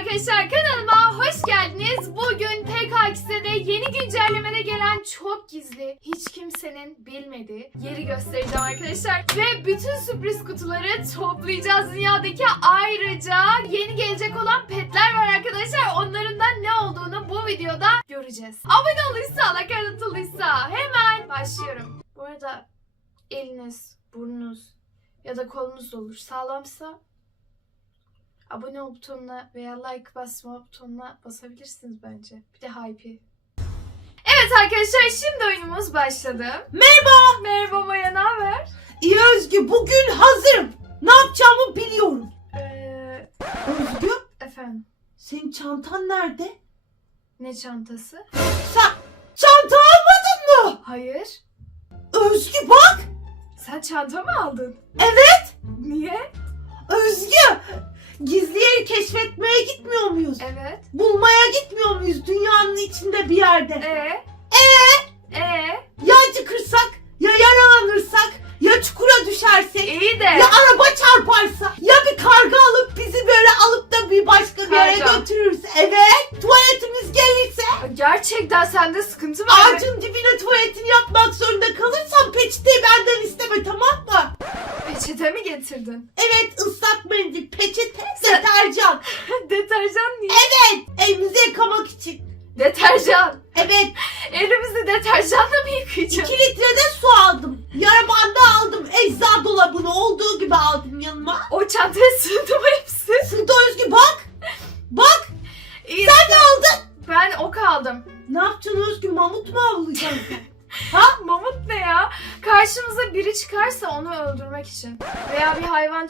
arkadaşlar kanalıma hoş geldiniz. Bugün PKX'de yeni güncellemede gelen çok gizli, hiç kimsenin bilmediği yeri göstereceğim arkadaşlar. Ve bütün sürpriz kutuları toplayacağız dünyadaki. Ayrıca yeni gelecek olan petler var arkadaşlar. Onların da ne olduğunu bu videoda göreceğiz. Abone olduysa, like atıldıysa hemen başlıyorum. Bu arada eliniz, burnunuz ya da kolunuz olur. Sağlamsa abone ol butonuna veya like basma butonuna basabilirsiniz bence. Bir de hype'i. Evet arkadaşlar şimdi oyunumuz başladı. Merhaba. Merhaba Maya ne haber? İyi Özgü bugün hazırım. Ne yapacağımı biliyorum. Ee, Özgü efendim senin çantan nerede? ne çantası? Sen çanta almadın mı? Hayır. Özgü bak. Sen çanta mı aldın? Evet. Niye? Özgü gizli yeri keşfetmeye gitmiyor muyuz? Evet. Bulmaya gitmiyor muyuz dünyanın içinde bir yerde? Ee? Ee? Ya acıkırsak ya yaralanırsak ya çukura düşersek İyi de. ya araba çarparsa ya bir karga alıp bizi böyle alıp da bir başka bir yere Karga. götürürse evet tuvaletimiz gelirse Gerçekten sende sıkıntı var. ağacın dibine tuvaletini yapmak zorunda kalırsan peçeteyi benden isteme tamam mı? Peçete mi getirdin? Evet ıslak mendil, peçete, deterjan. Deterjan niye? Elimizi yıkamak için. Deterjan. Evet Elimizi deterjanla mı yıkayacağız? 2 litre de su aldım.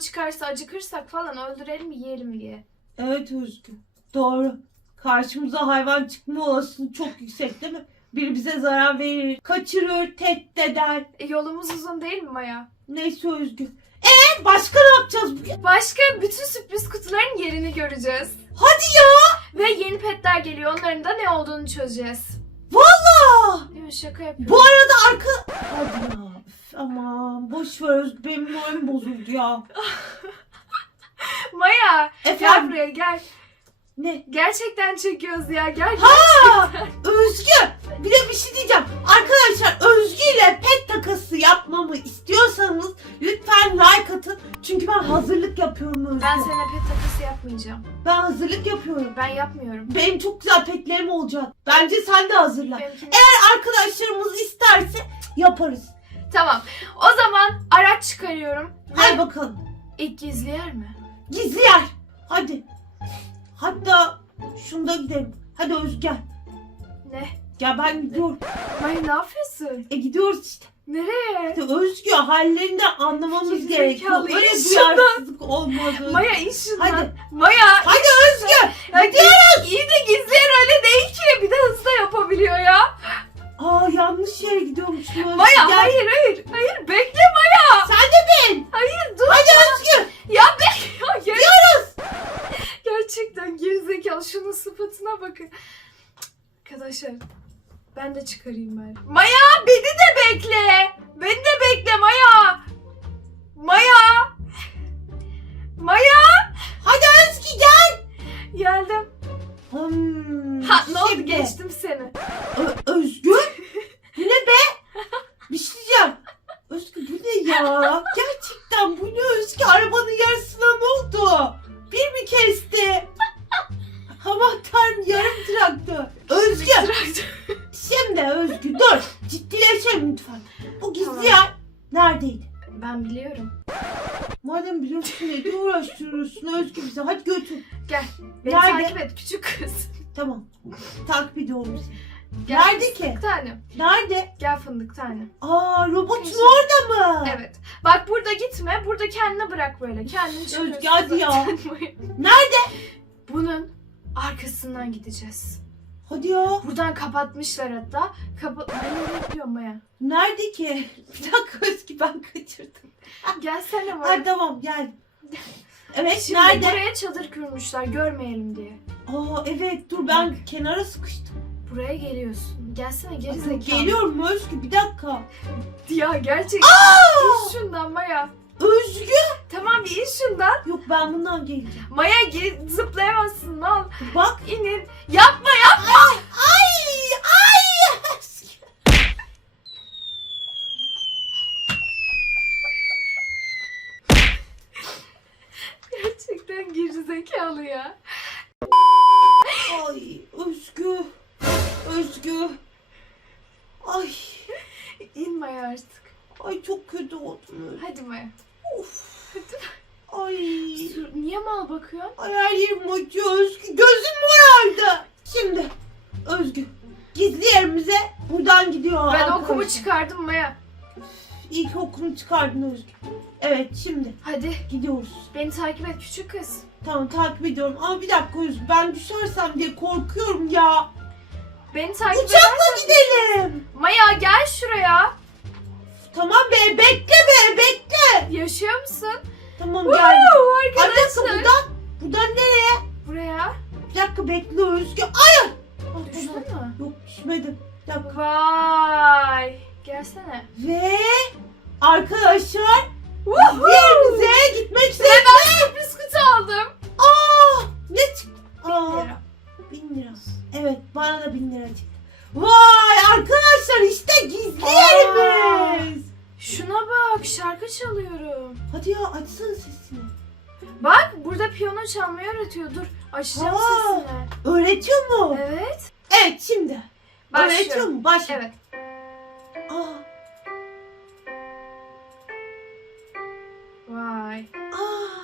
Çıkarsa acıkırsak falan öldürelim yiyelim diye. Evet Özgü. Doğru. Karşımıza hayvan çıkma olasılığı çok yüksek değil mi? Biri bize zarar verir, kaçırır, tehdit eder. E, yolumuz uzun değil mi Maya? Neyse Özgü. Ee başka ne yapacağız bugün? Başka bütün sürpriz kutuların yerini göreceğiz. Hadi ya. Ve yeni petler geliyor. Onların da ne olduğunu çözeceğiz. Valla. Değil mi? Şaka yapıyorum. Bu arada arka... Hadi ya. Aman boş ver. Benim moralim bozuldu ya. Maya gel Efendim buraya gel. ne? Gerçekten çekiyoruz ya. Gel. Ha! Özgü bir de bir şey diyeceğim. Arkadaşlar Özgü ile pet takası yapmamı istiyorsanız lütfen like atın. Çünkü ben hazırlık yapıyorum Özgü. Ben sana pet takısı yapmayacağım. Ben hazırlık yapıyorum. Ben yapmıyorum. Benim çok güzel petlerim olacak. Bence sen de hazırla. Benimkini- Arkadaşlarımız isterse yaparız. Tamam. O zaman araç çıkarıyorum. Hadi Ve bakalım. ilk gizli yer mi? Gizli yer. Hadi. Hatta şunda gidelim. Hadi Özgü gel. Ne? Gel ben gidiyorum. Maya ne yapıyorsun? E gidiyoruz işte. Nereye? İşte Özgü hallerini anlamamız Geri gerekiyor. Öyle in şuradan. duyarsızlık olmaz. Özgü. Maya in şundan. Hadi. Maya. Hadi Özgü. Ya gidiyoruz. İyi de çıkarayım bari. Özgü dur. Ciddileşelim lütfen. Bu gizli Tamam. yer neredeydi? Ben biliyorum. Madem biliyorsun ne uğraştırıyorsun Özgü bize. Hadi götür. Gel. Beni Nerede? takip et küçük kız. Tamam. Takip ediyorum seni. Gel Nerede ki? fındık tanem. Nerede? Gel fındık tanem. Aa robotun Neyse. orada mı? Evet. Bak burada gitme. Burada kendine bırak böyle. Kendini çıkıyorsun. Hadi ya. zaten. Nerede? Bunun arkasından gideceğiz. Hadi ya. Buradan kapatmışlar hatta. Kapa... Ben nereye gidiyorum Maya? Nerede ki? Bir dakika Özgü ben kaçırdım. Gelsene Maya. Hadi tamam gel. Evet Şimdi nerede? buraya çadır kurmuşlar görmeyelim diye. Aa evet dur ben kenara sıkıştım. Buraya geliyorsun. Gelsene geri zekalı. Geliyorum Özgü bir dakika. Ya gerçekten. Git şundan Maya. Özgü. Tamam bir in şundan. Ben bundan geleceğim. Maya gir, zıplayamazsın lan. Bak. İnin. Yapma yapma. Ay ay. Gerçekten gerizekalı ya. Ay Özgü. Özgü. Ay. İn Maya artık. Ay çok kötü oldum. Hadi Maya. Of. Ay. Niye mal bakıyorsun? Ay her yerim acıyor Özgü. Gözüm morardı. Şimdi Özgü. Gizli yerimize buradan gidiyor. Ben arkadaşlar. okumu çıkardım Maya. İyi ki okunu çıkardın Özgü. Evet şimdi Hadi gidiyoruz. beni takip et küçük kız. Tamam takip ediyorum ama bir dakika Özgü ben düşersem diye korkuyorum ya. Beni takip Uçakla edersen- gidelim. Maya gel şuraya. Tamam be bekle be bekle. Yaşıyor musun? Tamam Woo, geldim. Bir dakika arkadaşlar. buradan. Buradan nereye? Buraya. Bir dakika bekle Özgü. Ay Düştün mü? yok düşmedim. Bir dakika. Vay. Gelsene. Ve arkadaşlar yerimize gitmek Ve üzere. ben kutu aldım. Aa, ne çıktı? Aa, lira. bin lira. Evet bana da bin lira çıktı. Vay arkadaşlar işte gizli Aa. yerimiz. Şuna bak şarkı çalıyorum. Hadi ya açsana sesini. Bak burada piyano çalmayı öğretiyor. Dur açacağım Aa. sesini. Öğretiyor mu? Evet. Evet şimdi. Öğretiyor Başlıyorum. mu? Başla. Evet. Aa, Vay. aa.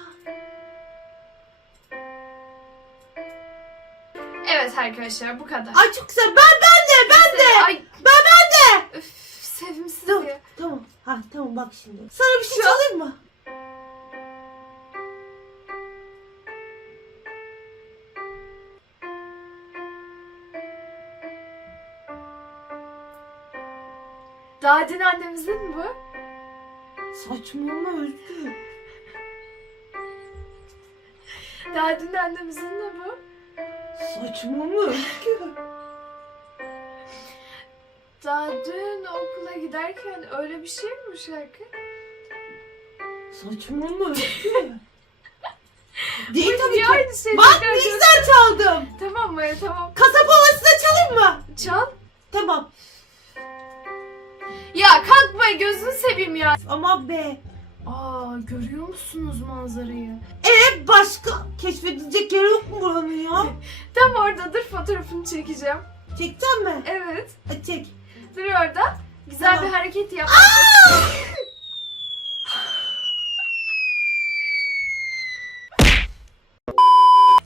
Evet arkadaşlar bu kadar. Ay çok güzel. Ben ben de ben de. Ay Ben ben de. öf, Ha tamam bak şimdi. Sana bir şey çalayım mı? Daha dün annemizin mi bu? Saçmalama Özgür. Daha dün annemizin de bu. Saçmalama Özgür. Daha dün okula giderken öyle bir şey mi bu şarkı? Saçmalama Özgür. Değil tabii ki. aynı şeyi Bak tekrar güzel çaldım. Tamam Maya tamam. Kasap havası da çalayım mı? Çal. Tamam. Ya kalkma gözünü seveyim ya. Ama be. Aa görüyor musunuz manzarayı? E başka keşfedilecek yer yok mu buranın ya? Tam oradadır fotoğrafını çekeceğim. Çekeceksin mi? Evet. Hadi çek. Dur orada. Güzel Tamam. bir hareket yap.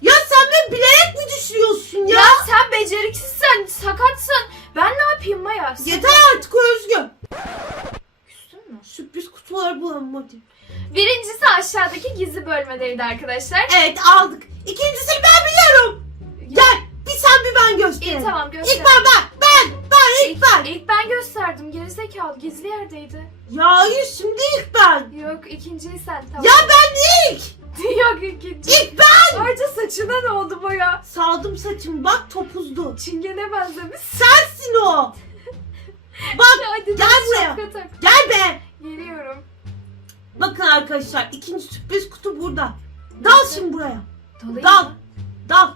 Ya sen beni bilerek mi düşürüyorsun ya? Ya sen beceriksizsen, sakatsın. Ben ne yapayım Maya? Sen Yeter artık Özgür. küstün mü? Sürpriz kutular bulalım hadi. Birincisi aşağıdaki gizli bölmedeydi arkadaşlar. Evet aldık. İkincisini ben biliyorum. Gel bir sen bir ben gösterelim. İyi tamam göster. İlk. Ben. Ben ilk ben. İlk ben gösterdim. Gerizekalı gizli yerdeydi. Ya hayır şimdi ilk ben. Yok ikinciyi sen tamam. Ya ben ilk. Yok ikinci. İlk ben. Ayrıca saçına ne oldu Maya? Saldım saçımı bak topuzlu. Çingene benzemiş. Sensin o. Bak Hadi gel buraya. tak. gel be. Geliyorum. Bakın arkadaşlar ikinci sürpriz kutu burada. Dal şimdi buraya. Dalayım Dal. mı? Dal.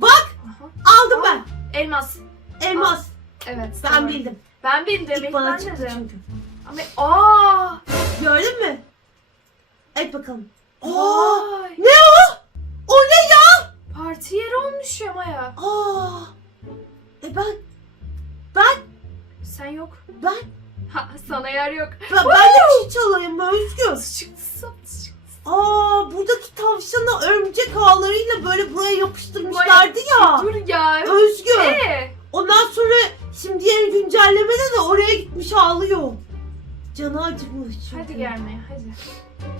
Bak Aha. aldım Aa. ben. Elmas. Elmas. Evet. Ben doğru. bildim. Ben bildim. İlk bana ben çıktı dedim. çünkü. Ama aa! Gördün mü? Et bakalım. Aa, Vay! ne o? O ne ya? Parti yeri olmuş ya Maya. Aa. E ben ben Sen yok. ben Ha, sana yer yok. ben, ben de bir şey çalayım ben Özgür. Nasıl çıktı sapı çıktı. Aa buradaki tavşana örümcek ağlarıyla böyle buraya yapıştırmışlardı ya. Dur ya. Özgür. Ee, Ondan sonra şimdi yeni güncellemede de oraya gitmiş ağlıyor. Canı acımış. çünkü. hadi gelmeye hadi.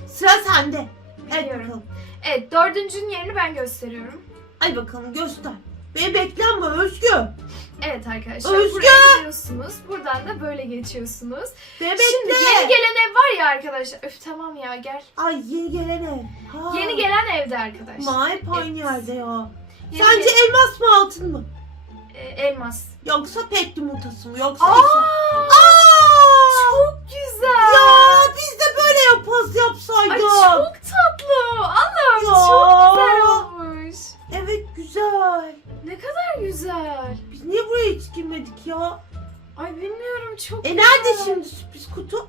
Sıra sende. Evet Geliyorum. bakalım. Evet dördüncünün yerini ben gösteriyorum. Hadi bakalım göster. Beni beklenme Özgür. Evet arkadaşlar Özge! buraya gidiyorsunuz. Buradan da böyle geçiyorsunuz. Beni Şimdi yeni gelen ev var ya arkadaşlar. Öf tamam ya gel. Ay yeni gelen ev. Ha. Yeni gelen evde arkadaşlar. Ma hep aynı Evet. yerde ya. Yeni Sence gel- elmas mı altın mı? E, elmas. Yoksa pet yumurtası mı? Yoksa Aa! Çok güzel. Ya biz de böyle yapaz. Ay çok tatlı. Allah'ım Ya. çok güzel olmuş. Evet güzel. Ne kadar güzel. Biz niye buraya hiç girmedik ya? Ay bilmiyorum çok E güzel. nerede şimdi sürpriz kutu?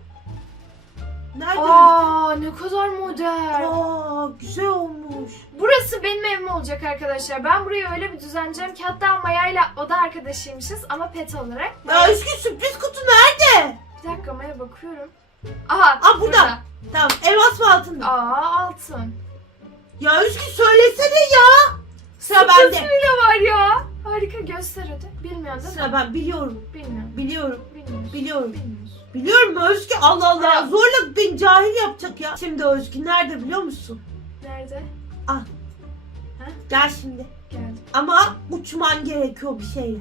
Nerede? Aa ne kadar modern. Aa güzel olmuş. Burası benim evim olacak arkadaşlar. Ben burayı öyle bir düzenleyeceğim ki hatta Maya'yla oda arkadaşıymışız ama pet olarak. Ya Özgü sürpriz kutu nerede? Bir dakika Maya bakıyorum. Aha Aa, burada. Tamam elmas mı altın mı? Aa altın. Ya Özgü söylesene ya. Sıra bende. Sürpriz bile var ya. Harika göster hadi. Bilmiyorsun değil mi? Sıra ben biliyorum. Bilmiyorum. Biliyorum. Bilmiyorsun. Biliyorum. Bilmiyorsun. Biliyorum Özgü Allah Allah Ya. zorla beni cahil yapacak ya. Şimdi Özgü nerede biliyor musun? Nerede? Gel şimdi. Geldim. Ama uçman gerekiyor bir şeyle.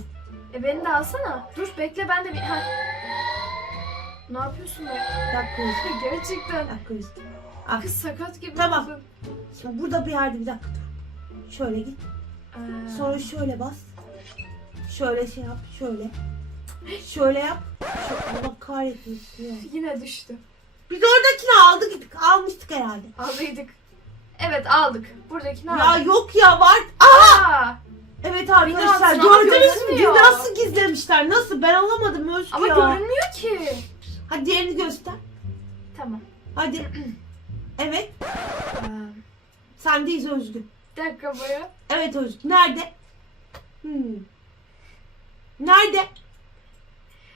E beni de alsana. Dur bekle ben de bir... Ha. Ne yapıyorsun be? Bir dakika Özgü. Gerçekten. Bir dakika Özgü. Kız sakat gibi. Tamam. kızım. Şimdi burada bir yerde bir dakika dur. Şöyle git. Ee, Sonra şöyle bas. Şöyle şey yap. Şöyle. Şöyle yap. Şu, Allah kahretmesin ya. Yine düştü. Biz oradakini aldık. Almıştık herhalde. Aldıydık. Evet aldık. Buradakini Ya aldık. yok ya var. Aa, Evet arkadaşlar gördünüz mü? görünmüyor. Nasıl gizlemişler? Nasıl? Ben alamadım Özgü ama ya. görünmüyor ki. Hadi diğerini göster. Tamam. Hadi. Evet. Ee, Sendeyiz Özgü. bir dakika Maya. Evet Özgü. Nerede? Hmm. Nerede?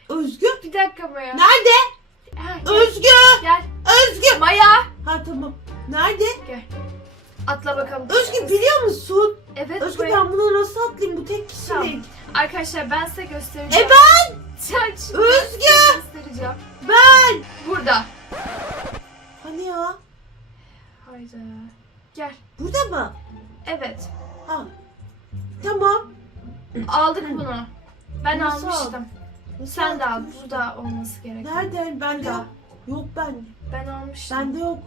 Özgü? Bir dakika Maya. Nerede? Ha, gel, Özgü! gel. Özgü! Maya. Ha tamam. Nerede? Atla bakalım. Özgü biliyor musun? Evet Özgü Maya. ben buna nasıl atlayayım? Bu tek kişi Tamam. Arkadaşlar ben size göstereceğim. E ben! Sen şimdi Özgü! size göstereceğim. Ben! Burada. Hani ya? Hayda. Gel. Burada mı? Evet. Ha. Tamam. Aldık bunu. Ben Nasıl almıştım. Sen de al. Burada olması gerekiyor. Nerede? Bende Burada. yok. Yok bende. Ben almıştım. Bende yok.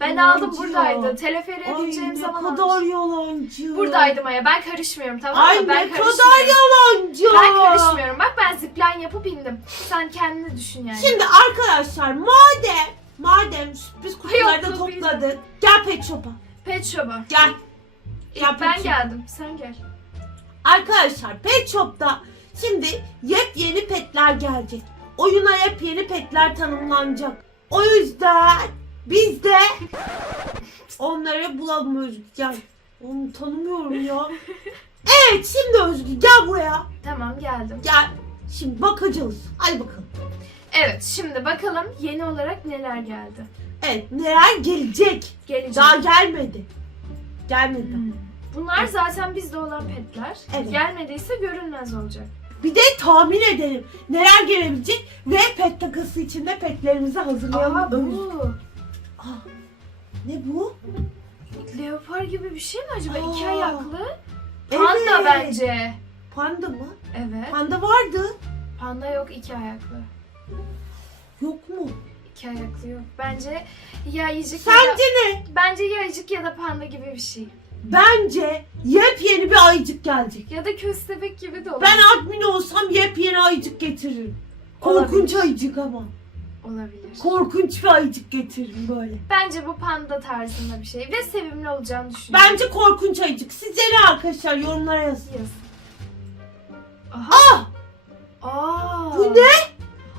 Ben Yalancı aldım ya. buradaydı. Teleferiğe Ay bineceğim ne zaman kadar almıştım. yalancı. Buradaydı Maya. Ben karışmıyorum tamam mı? Ay ben ne kadar karışmıyorum. yalancı. Ben karışmıyorum. Bak ben zipline yapıp indim. Sen kendini düşün yani. Şimdi arkadaşlar madem madem sürpriz kutuları da Yok, yok, topladık. Gel pet shop'a. Pet shop'a. Gel. İlk ben geldim. Sen gel. Arkadaşlar pet shop'ta şimdi yepyeni petler gelecek. Oyuna yepyeni petler tanımlanacak. O yüzden biz de onları bulalım Özgü. Gel. Onu tanımıyorum ya. Evet şimdi Özgü gel buraya. Tamam geldim. Gel. Şimdi bakacağız. Hadi bakalım. Evet şimdi bakalım yeni olarak neler geldi. Evet neler gelecek? Gelecek. Daha gelmedi. Gelmedi. Hmm. Bunlar zaten bizde olan petler. Evet. Gelmediyse görünmez olacak. Bir de tahmin edelim neler gelebilecek ve pet takası içinde petlerimizi hazırlayalım. Aa bu. Aa, ne bu? Leopar gibi bir şey mi acaba? İki Aa, ayaklı. Panda Evet. bence. Panda mı? Evet. Panda vardı. Panda yok iki ayaklı. Yok mu? İki ayaklı yok. Bence ya ayıcık ya da, Sence ne? bence ya ayıcık ya da panda gibi bir şey. Bence yepyeni bir ayıcık gelecek. Ya da köstebek gibi de olabilir. Ben admin olsam yepyeni ayıcık getiririm. Korkunç Olabilir. ayıcık ama. Olabilir. Korkunç bir ayıcık getiririm böyle. Bence bu panda tarzında bir şey ve sevimli olacağını düşünüyorum. Bence korkunç ayıcık. Sizce ne arkadaşlar? Yorumlara yazın. Yaz. Aha. Ah! Aa. Bu ne?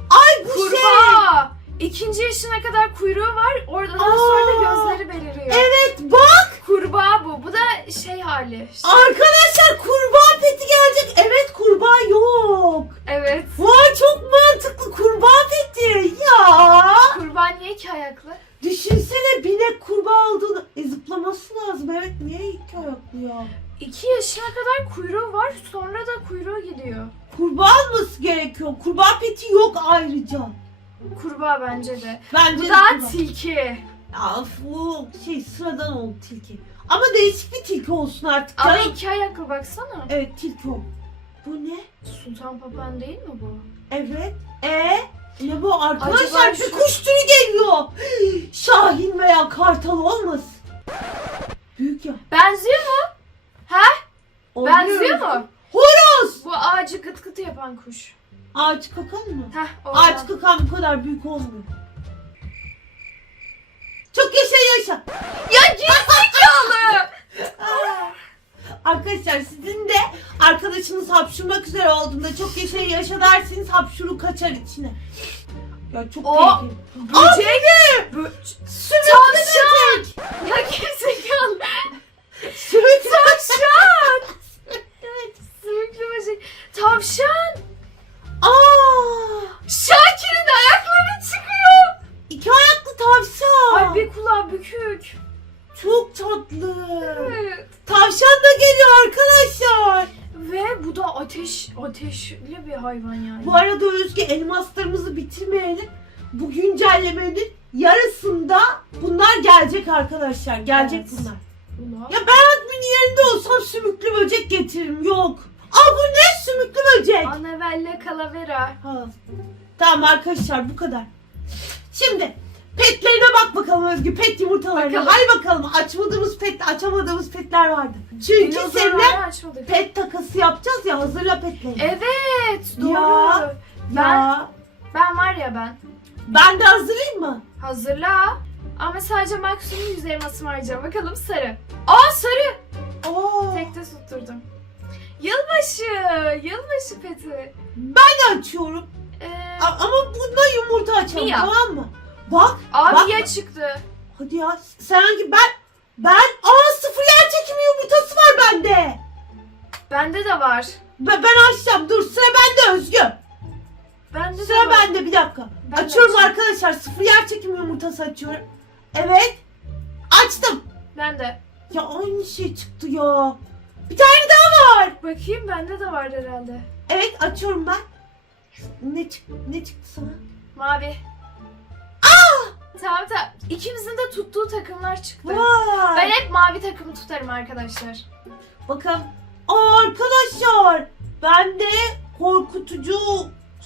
Ay bu şey. Kurbağa. İkinci yaşına kadar kuyruğu var. Oradan Aa. sonra da gözleri beliriyor. Evet bak. Kurbağa bu. Bu da şey hali. Arkadaşlar kurbağa peti gelecek. Evet kurbağa yok. Evet. Vay çok mantıklı kurbağa peti. Ya. Kurbağa niye iki ayaklı? Düşünsene binek kurbağa olduğunu. E zıplaması lazım. Evet niye iki ayaklı ya? İki yaşına kadar kuyruğu var. Sonra da kuyruğu gidiyor. Kurbağa alması gerekiyor. Kurbağa peti yok ayrıca. Kurbağa bence de. Bence Bu de daha kurbağa. tilki. Of, bu şey sıradan oldu tilki. Ama değişik bir tilki olsun artık Ama canım. iki ayaklı baksana. Evet tilki o. Bu ne? Sultan papağan değil mi bu? Evet. E ne bu arkadaşlar Acaba bir şu- kuş türü geliyor. Şahin veya kartal olmasın. Büyük ya. Benziyor mu? Benziyor mu? Horoz. Bu ağacı gıt gıt yapan kuş. Ağaç kakan mı? Heh, Ağaç kakan bu kadar büyük olmuyor. Çok yaşa yaşa. Ya gerizekalı. Arkadaşlar sizin de arkadaşınız hapşurmak üzere olduğunda çok yaşa yaşa derseniz hapşuru kaçar içine. Ya çok O- tehlikeli. Böcek. Bö- Sümüklü Tavşan. böcek. ya gerizekalı. Sümüklü Tavşan. Evet. Sümüklü böcek. Tavşan. Aa, Şakir'in ayakları çıkıyor. iki ayaklı tavşan. Ay bir kulağı bükük. Çok tatlı. Evet. Tavşan da geliyor arkadaşlar. Ve bu da ateş, ateşli bir hayvan yani. Bu arada Özge elmaslarımızı bitirmeyelim. Bu güncellemenin yarısında bunlar gelecek arkadaşlar. Gelecek Evet. bunlar. Ula. Ya ben admin yerinde olsam sümüklü böcek getiririm. Yok. Aa bu ne sümüklü böcek? Annabelle Calavera. Ha. Tamam arkadaşlar bu kadar. Şimdi petlerine bak bakalım Özgü. Pet yumurtalarına. Bakalım. Hadi bakalım. Açmadığımız pet, açamadığımız petler vardı. Çünkü Dinozor seninle açmadık. pet takası yapacağız ya. Hazırla petleri. Evet, doğru. Ya. Ben, Ya. ben var ya ben. Ben de hazırlayayım mı? Hazırla. Ama sadece maksimum 100 elmasımı harcayacağım. Bakalım sarı. Aa sarı. Oo. Tekte tutturdum. Yılbaşı. Yılbaşı peti. Ben açıyorum. Ee, A- ama bunda yumurta açalım Mia. tamam mı? Bak. abi bak. ya çıktı. Hadi ya. Sen hangi ben? Ben. Aa sıfır yer çekimi yumurtası var bende. Bende de var. Ben, ben açacağım. Dur sıra bende Özgü. Bende de Sıra var. bende bir dakika. Ben de açıyorum açayım. arkadaşlar. Sıfır yer çekimi yumurtası açıyorum. Evet. Açtım. Ben de. Ya aynı şey çıktı ya. Bir tane daha var. Bakayım bende de var herhalde. Evet açıyorum ben. Ne çıktı? Ne çıktı sana? Mavi. Tamam tamam. İkimizin de tuttuğu takımlar çıktı. Vay. Ben hep mavi takımı tutarım arkadaşlar. Bakalım. Aa, arkadaşlar. Ben de korkutucu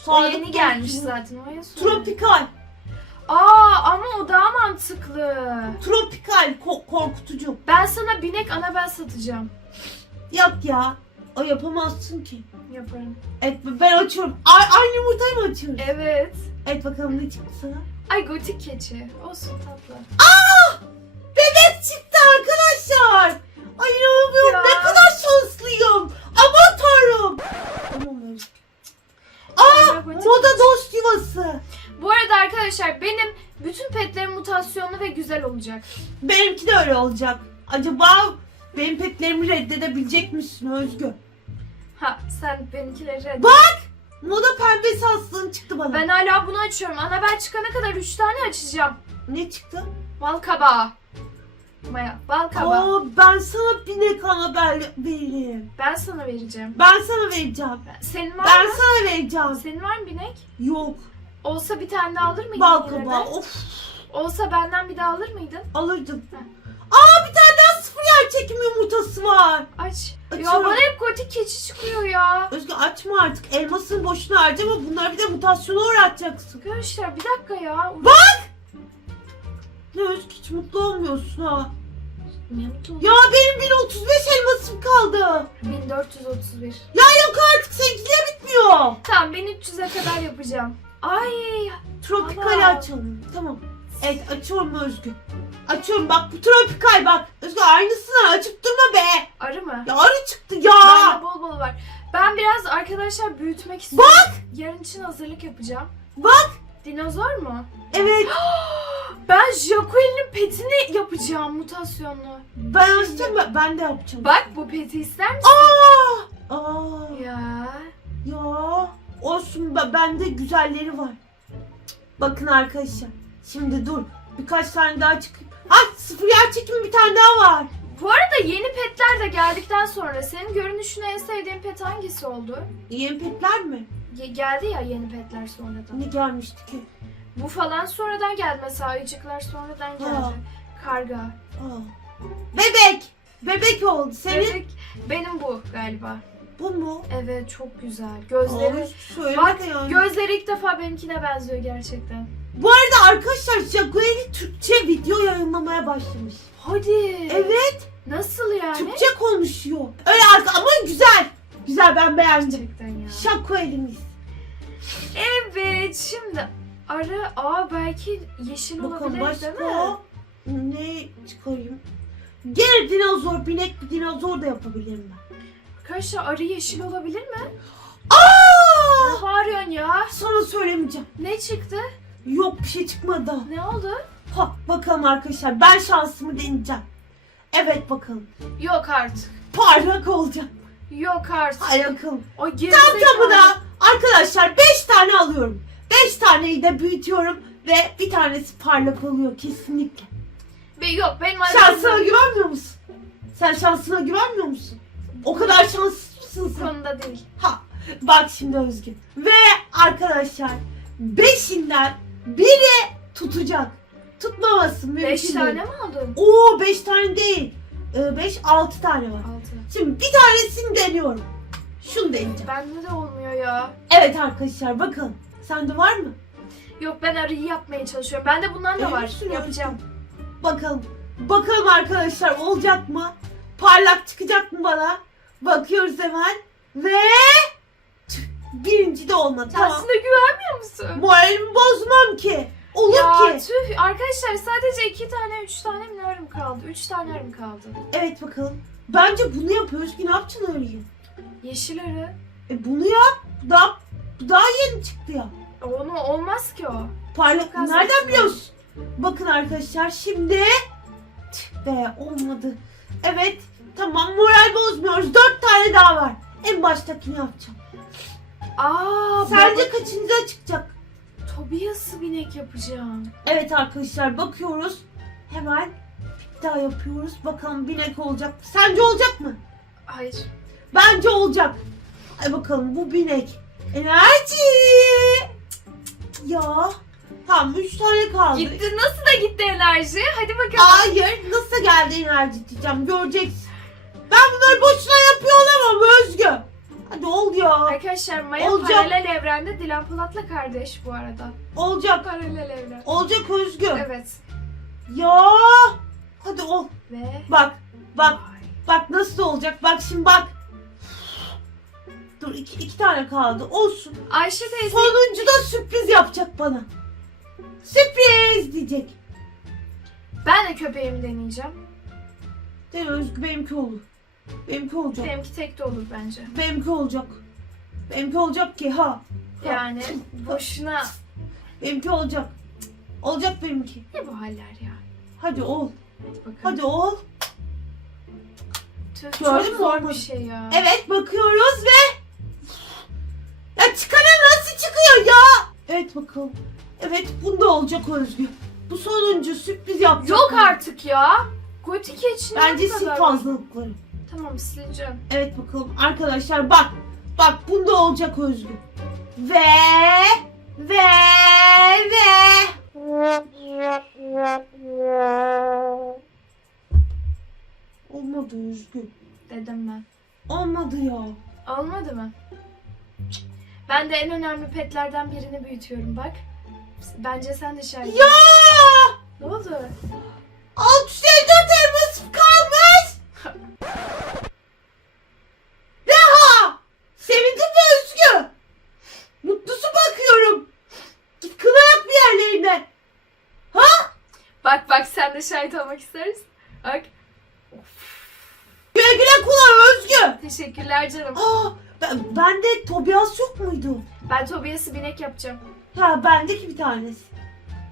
O yeni gelmiş zaten. O sonra. Tropikal. Aa ama o daha mantıklı. Tropikal ko- korkutucu. Ben sana binek Anabel satacağım. Yok ya. O yapamazsın ki. Yaparım. Evet ben açıyorum. Ay, aynı yumurtayı mı açıyoruz? Evet. Evet bakalım ne çıktı sana? Ay gotik keçi. Olsun tatlı. Aa! Bebek çıktı arkadaşlar. Ay inanamıyorum. Ya. Ne kadar şanslıyım. Aman tanrım. Aa! Ay, gotik Moda keçi. dost yuvası. Bu arada arkadaşlar benim bütün petlerim mutasyonlu ve güzel olacak. Benimki de öyle olacak. Acaba benim petlerimi reddedebilecek misin Özgü? Ha sen benimkileri red- Bak! Moda pembesi aslında çıktı bana. Ben hala bunu açıyorum. Anabel çıkana kadar 3 tane açacağım. Ne çıktı? Bal kabağı. Maya, bal kabağı. Aa, ben sana binek haber veririm. Ben sana vereceğim. Ben sana vereceğim. Ben- Senin var Ben mı? sana vereceğim. Senin var mı binek? Yok. Olsa bir tane daha alır mıydın? Bal yine de? kabağı. Of. Olsa benden bir daha alır mıydın? Alırdım. Aa bir tane daha sıfır yer çekimi yumurtası var. Aç. Ya Açıyorum. bana hep gotik keçi çıkıyor ya. Özgü açma artık. Elmasını boşuna harcama. Bunları bir de mutasyona uğratacaksın. Arkadaşlar bir dakika ya. Ne Özgü hiç mutlu olmuyorsun ha. Ne mutlu Ya benim 1035 elmasım kaldı. 1431. Ya yok artık seninkiyle bitmiyor. Tamam ben 300'e kadar yapacağım. Ay Tropikal Ama- açalım. Tamam. Evet açıyorum Özgü. Açıyorum bak bu tropikal bak. Özgü aynısını açıp durma be. arı mı? Ya arı çıktı ya. Bende bol bol var. Ben biraz arkadaşlar büyütmek istiyorum. Bak. Yarın için hazırlık yapacağım. Bak. Dinozor mu? Evet Ben Jaqueline'in petini yapacağım mutasyonlu. ben açacağım ben, ben de yapacağım. Bak bu peti ister misin? Aa! Aa! Ya. Ya olsun be bende güzelleri var. Bakın arkadaşlar. Şimdi dur. Birkaç tane daha çıkıyor. Ay sıfır yer çekimi bir tane daha var. Bu arada yeni petler de geldikten sonra senin görünüşünü en sevdiğin pet hangisi oldu? Yeni petler mi? Ge- geldi ya yeni petler sonradan. Ne gelmişti ki? Bu falan sonradan geldi mesela ayıcıklar sonradan geldi. Ha. Karga. Aa. Bebek. Bebek oldu. Senin Bebek benim bu galiba. bu mu? Evet çok güzel. Gözleri Aa, söyle Bak, yani. gözleri ilk defa benimkine benziyor gerçekten. Bu arada arkadaşlar Jaguar'i Türkçe video yayınlamaya başlamış. Hadi. Evet. Nasıl yani? Türkçe konuşuyor. Öyle arka ama güzel. Güzel ben beğendim. Gerçekten ya. Jaguar'imiz. Evet şimdi arı aa belki yeşil Bakın olabilir değil başka. mi? ne çıkarayım? Gene dinozor, binek bir dinozor da yapabilirim ben. Arkadaşlar arı yeşil olabilir mi? Aa! Ne bağırıyorsun ya? Sana söylemeyeceğim. Ne çıktı? Yok bir şey çıkmadı. Ne oldu? Ha bakalım arkadaşlar ben şansımı deneyeceğim. Evet bakalım. Yok artık. Parlak olacak. Yok artık. Hadi bakalım. O Tam tamına arkadaşlar 5 tane alıyorum. 5 taneyi de büyütüyorum ve bir tanesi parlak oluyor kesinlikle. Be- Yok benim Şansına arabam güvenmiyor musun? Sen şansına güvenmiyor musun? O kadar şanslısın bu sen. konuda değil. Ha, bak şimdi Özgün. Ve arkadaşlar beşinden biri tutacak. Tutmaması mümkün Beş değil. tane mi aldın? Oo 5 tane değil. 5 6 tane var. Altı. Şimdi bir tanesini deniyorum. Şunu deneyeceğim. Bende de olmuyor ya. Evet arkadaşlar bakın. Sende var mı? Yok ben arıyı yapmaya çalışıyorum. Bende bundan da var. misin Yapacağım. Bakalım. Bakalım arkadaşlar olacak mı? Parlak çıkacak mı bana? Bakıyoruz hemen. Ve birinci de olmadı. Tamam. aslında güvenmiyor musun? Moralimi bozmam ki. Olur ya ki. tüh arkadaşlar sadece iki tane üç tane mi ne arım kaldı? Üç tane arım kaldı. Evet bakalım. Bence bunu yapıyoruz ki ne yapacaksın öyle? Yeşil arı. E bunu yap. Daha, daha yeni çıktı ya. Onu olmaz ki o. Parlak. Çok az Nereden biliyorsun? Bakın arkadaşlar şimdi Tüh be olmadı. Evet tamam moral bozmuyoruz. Dört tane daha var. En baştakini yapacağım. Aa Sence baba- kaçıncıya çıkacak? Tobias'ı binek yapacağım. Evet arkadaşlar bakıyoruz. Hemen bir daha yapıyoruz. Bakalım binek olacak. mı? Sence olacak mı? Hayır. Bence olacak. Hadi bakalım bu binek. Enerji. Ya. Tamam 3 tane kaldı. Gitti nasıl da gitti enerji? Hadi bakalım. Hayır nasıl geldi enerji diyeceğim göreceksin. Ben bunları boşuna yapıyor olamam Özgü. Hadi ol ya. Arkadaşlar Maya Olacak. paralel evrende Dilan Polat'la kardeş bu arada. Olacak. Paralel evren. Olacak Özgü. Evet. Ya. Hadi ol. Ve Bak. Bak. Bak nasıl olacak. Bak şimdi bak. Dur iki, iki tane kaldı. Olsun. Ayşe teyze Sonuncu da sürpriz yapacak bana. Sürpriz diyecek. ben de köpeğimi deneyeceğim. De Özgü benimki olur. Benimki olacak. Benimki tek de olur bence. Benimki olacak. Benimki olacak ki ha. Ha. Yani boşuna Benimki olacak. Olacak benimki. ne bu haller ya? Hadi ol. Hadi bakalım. Hadi ol. Tüh, Gördün mü? zor bir Olmadı. şey ya. Evet bakıyoruz ve ya çıkana nasıl çıkıyor ya? Evet bakalım. Evet bunda olacak Özgü. Bu sonuncu sürpriz yapacak. Yok artık ya. Gotik için Bence sil fazlalıkları. Tamam sileceğim. Evet bakalım arkadaşlar bak. Bak bunda olacak Özgü. Ve ve ve olmadı Özgü. Dedim ben. Olmadı ya. Olmadı mı? Ben de en önemli petlerden birini büyütüyorum bak. Bence sen de şahit. Ya! Ne oldu? 654 elmas. Reha! Sevindin mi Özgü? Mutlusu bakıyorum. Git kınayak bir yerlerine. Bak bak sen de şahit olmak isteriz. Bak. Güle güle kullan Özgü. Teşekkürler canım. Aa, ben, bende Tobias yok muydu? Ben Tobias'ı binek yapacağım. Ha bendeki bir tanesi.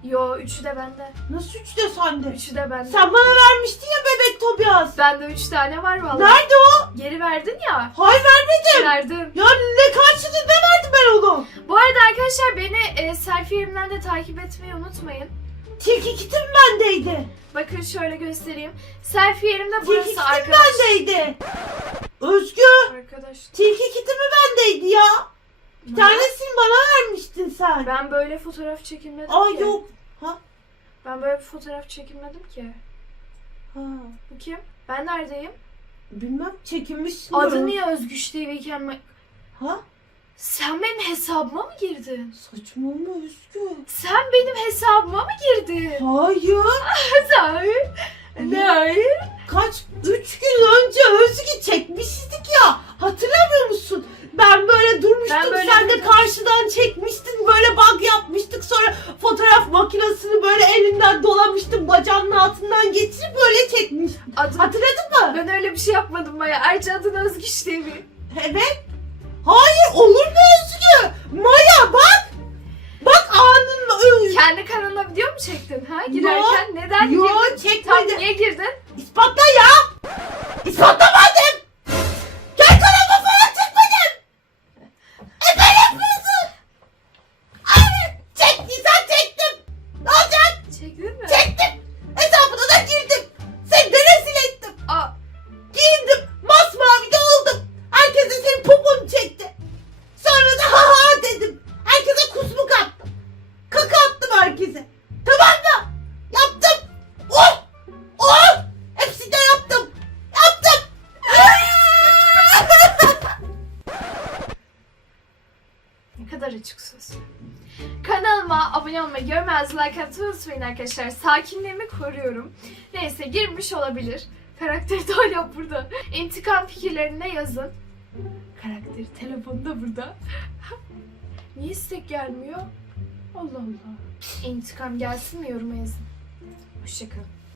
Yo üçü de bende. Nasıl üç de sende? Üçü de bende. Sen bana vermiştin ya bebek Tobias. Bende üç tane var vallahi. Nerede o? Geri verdin ya. Hayır vermedim. Verdim. Ya ne karşılığında verdim ben onu? Bu arada arkadaşlar beni e, selfie yerimden de takip etmeyi unutmayın. Tilki kitim bendeydi. Bakın şöyle göstereyim. Selfie yerimde Tilki burası kitim arkadaş. bendeydi. Özgü. Arkadaş. Tilki kitimi bendeydi ya. Bir tanesini bana vermiştin sen. Ben böyle fotoğraf çekilmedim Aa ki. yok. Ha? Ben böyle bir fotoğraf çekilmedim ki. Ha. Bu kim? Ben neredeyim? Bilmem çekinmişsin. Adı niye Özgüç TV iken mi- Ha? Sen benim hesabıma mı girdin? Saçmalama Özgü. Sen benim hesabıma mı girdin? Hayır. Hayır. Ne hayır? Kaç? Üç gün önce Özgü çekmiştik ya. Hatırlamıyor musun? Ben böyle durmuştum ben böyle sen de karşıdan çekmiştin böyle bug yapmıştık sonra fotoğraf makinesini böyle elinden dolamıştın bacağının altından geçirip böyle çekmiş. Adın... Hatırladın mı? Ben öyle bir şey yapmadım Maya. Ayrıca adın Özgü işte mi? Evet. Hayır olur mu Özgü? Maya bak. Bak anın... Kendi kanalına video mu çektin ha? Girerken yo, neden yo, girdin? Yo çekmedim. Tam niye girdin? İspatla ya. İspatla bak. Arkadaşlar. Sakinliğimi koruyorum. Neyse girmiş olabilir. Karakteri hala burada. İntikam fikirlerini de yazın. Karakteri telefonu da burada. Niye istek gelmiyor? Allah Allah. İntikam gelsin mi yoruma yazın. Hoşçakalın.